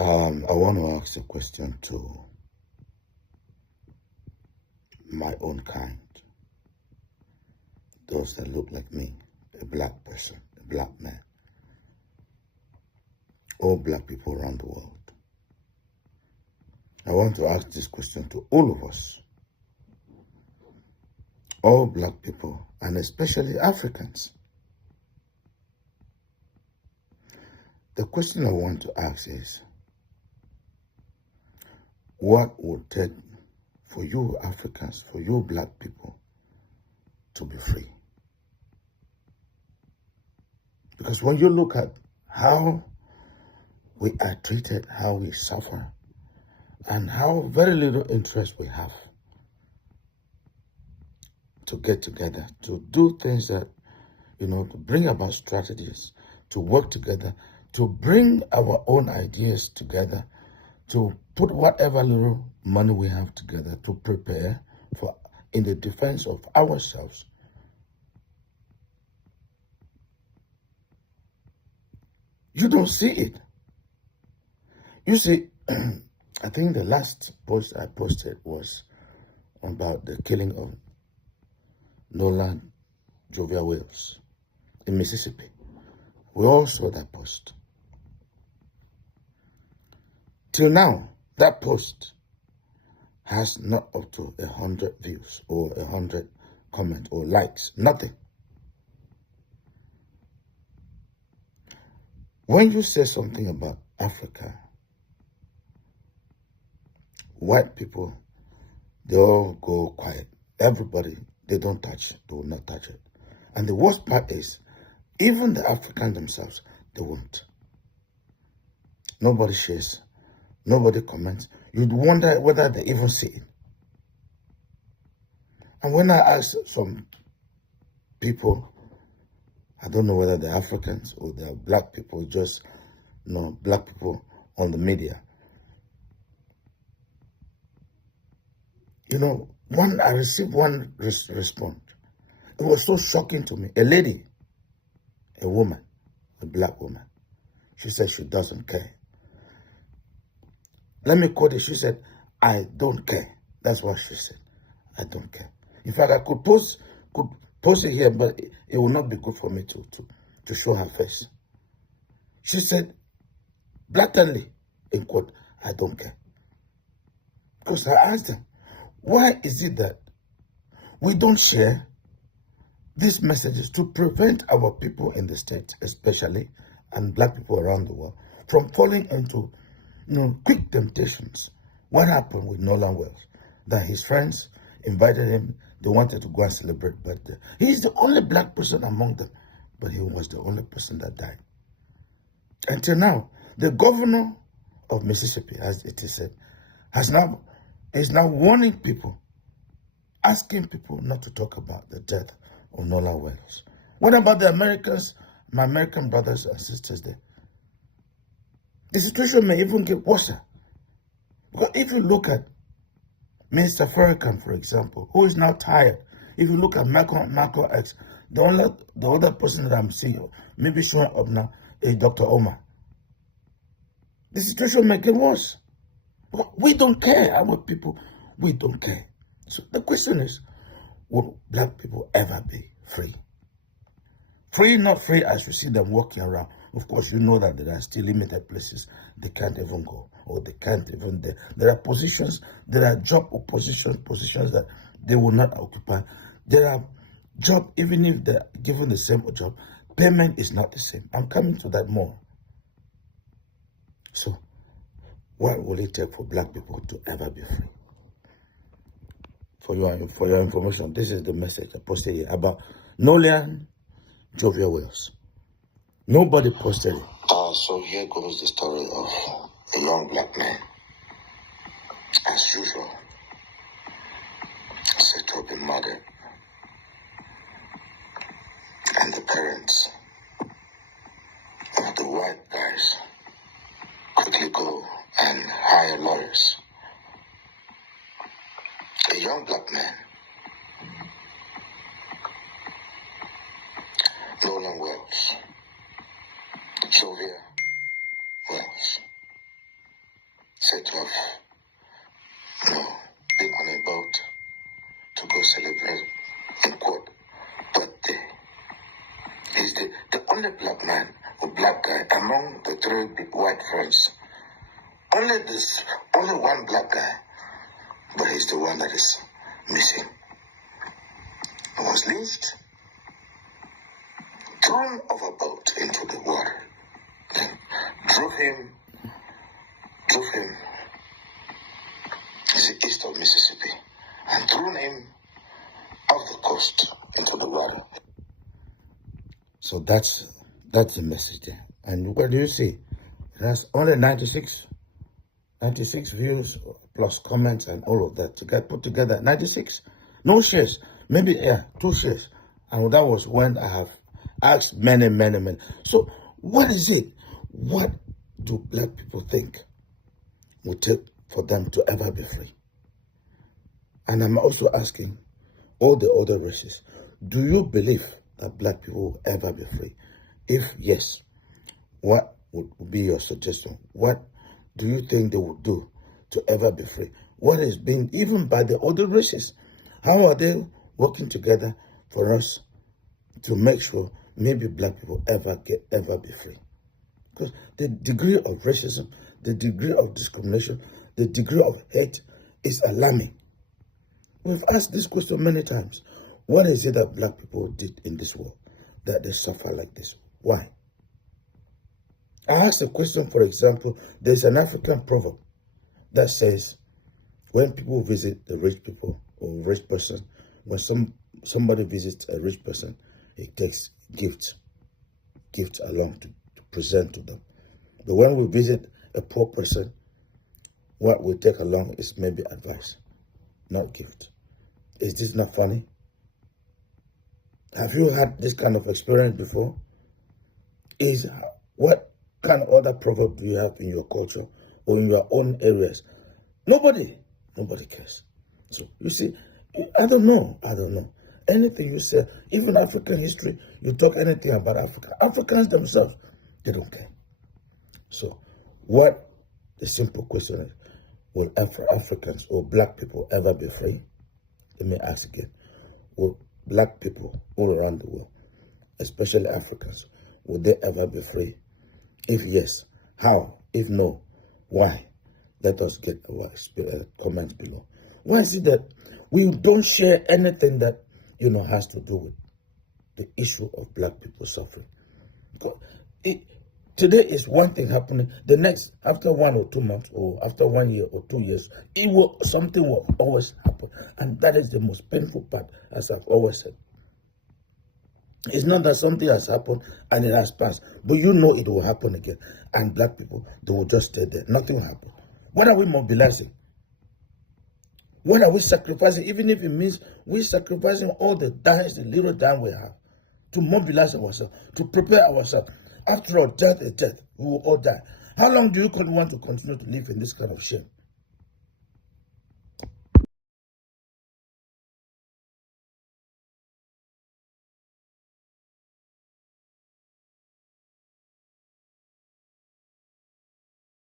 I want to ask a question to my own kind, those that look like me, a black person, a black man, all black people around the world. I want to ask this question to all of us, all black people, and especially Africans. The question I want to ask is, what would it take for you Africans, for you black people, to be free? Because when you look at how we are treated, how we suffer, and how very little interest we have to get together, to do things that, to bring about strategies, to work together, to bring our own ideas together, to put whatever little money we have together to prepare for in the defense of ourselves. You don't see it. You see, I think the last post I posted was about the killing of Nolan Jovial Wills in Mississippi. We all saw that post. Till now, that post has not up to 100 views or 100 comments or likes, nothing. When you say something about Africa, white people, they all go quiet. Everybody, they don't touch it, they will not touch it. And the worst part is, even the Africans themselves, they won't. Nobody shares, nobody comments. You'd wonder whether they even see it. And when I ask some people, I don't know whether they're Africans or they're black people, just, black people on the media. I received one response. It was so shocking to me. A lady, a woman, a black woman, she said she doesn't care. Let me quote it. She said, "I don't care." That's what she said. I don't care. In fact, I could post it here, but it will not be good for me to show her face. She said, blatantly, in quote, "I don't care." Because I asked them, why is it that we don't share these messages to prevent our people in the States, especially, and black people around the world, from falling into quick temptations? What happened with Nolan Wells? That his friends invited him, they wanted to go and celebrate birthday. He's the only black person among them, but he was the only person that died. Until now, the governor of Mississippi, as it is said, is now warning people, asking people not to talk about the death of Nolan Wells. What about the Americans, my American brothers and sisters there? The situation may even get worse. Because if you look at Minister Farrakhan, for example, who is now tired, if you look at Malcolm X, the other person that I'm seeing, maybe showing up now, is Dr. Omar. The situation may get worse. But we don't care, our people, we don't care. So the question is, will black people ever be free? Free, not free as you see them walking around. Of course, you know that there are still limited places they can't even go, or they can't even, there are positions, there are job or positions that they will not occupy. There are jobs, even if they're given the same job, payment is not the same. I'm coming to that more. So, what will it take for black people to ever be free? For your information, this is the message I posted here about Nolan Jovial Wills. Nobody posted it. So here goes the story of a young black man, as usual, said to have been murdered, and the parents of the white guys quickly go and hire lawyers. A young black man, Nolan Wells, Jovial Wells, set off, being on a boat to go celebrate in quote birthday. He's the only black man or black guy among the three big white friends. Only one black guy, but he's the one that is missing. He was lynched, thrown overboard into the water, then drove him east of Mississippi and thrown him off the coast into the water. So that's the message there. And what do you see? That's only 96 views plus comments and all of that to get put together. 96, no shares, maybe 2 shares. And that was when I have asked many. So what is it? What do black people think would take for them to ever be free? And I'm also asking all the other races, do you believe that black people will ever be free? If yes, what would be your suggestion? What do you think they would do to ever be free? What is being, even by the other races, how are they working together for us to make sure maybe black people ever be free? Because the degree of racism, the degree of discrimination, the degree of hate is alarming. We've asked this question many times. What is it that black people did in this world that they suffer like this? Why? I asked a question, for example, there's an African proverb that says, when people visit the rich people or rich person, when somebody visits a rich person, he takes gifts along to present to them. But when we visit a poor person, what we take along is maybe advice, not gift. Is this not funny? Have you had this kind of experience before? What kind of other proverb do you have in your culture or in your own areas? Nobody cares. So you see, I don't know. Anything you say, even African history, you talk anything about Africa, Africans themselves, they don't care. So what the simple question is, will Africans or black people ever be free? Let me ask again. Will black people all around the world, especially Africans, will they ever be free? If yes, how? If no, why? Let us get our comments below. Why is it that we don't share anything that has to do with the issue of black people suffering? Today is one thing happening. The next, after 1 or 2 months, or after 1 year or 2 years, something will always happen, and that is the most painful part, as I've always said. It's not that something has happened and it has passed, but it will happen again. And black people, they will just stay there. Nothing happened. What are we mobilizing? What are we sacrificing? Even if it means we're sacrificing all the little time we have to mobilize ourselves, to prepare ourselves. After all, death is death. We will all die. How long do you want to continue to live in this kind of shame?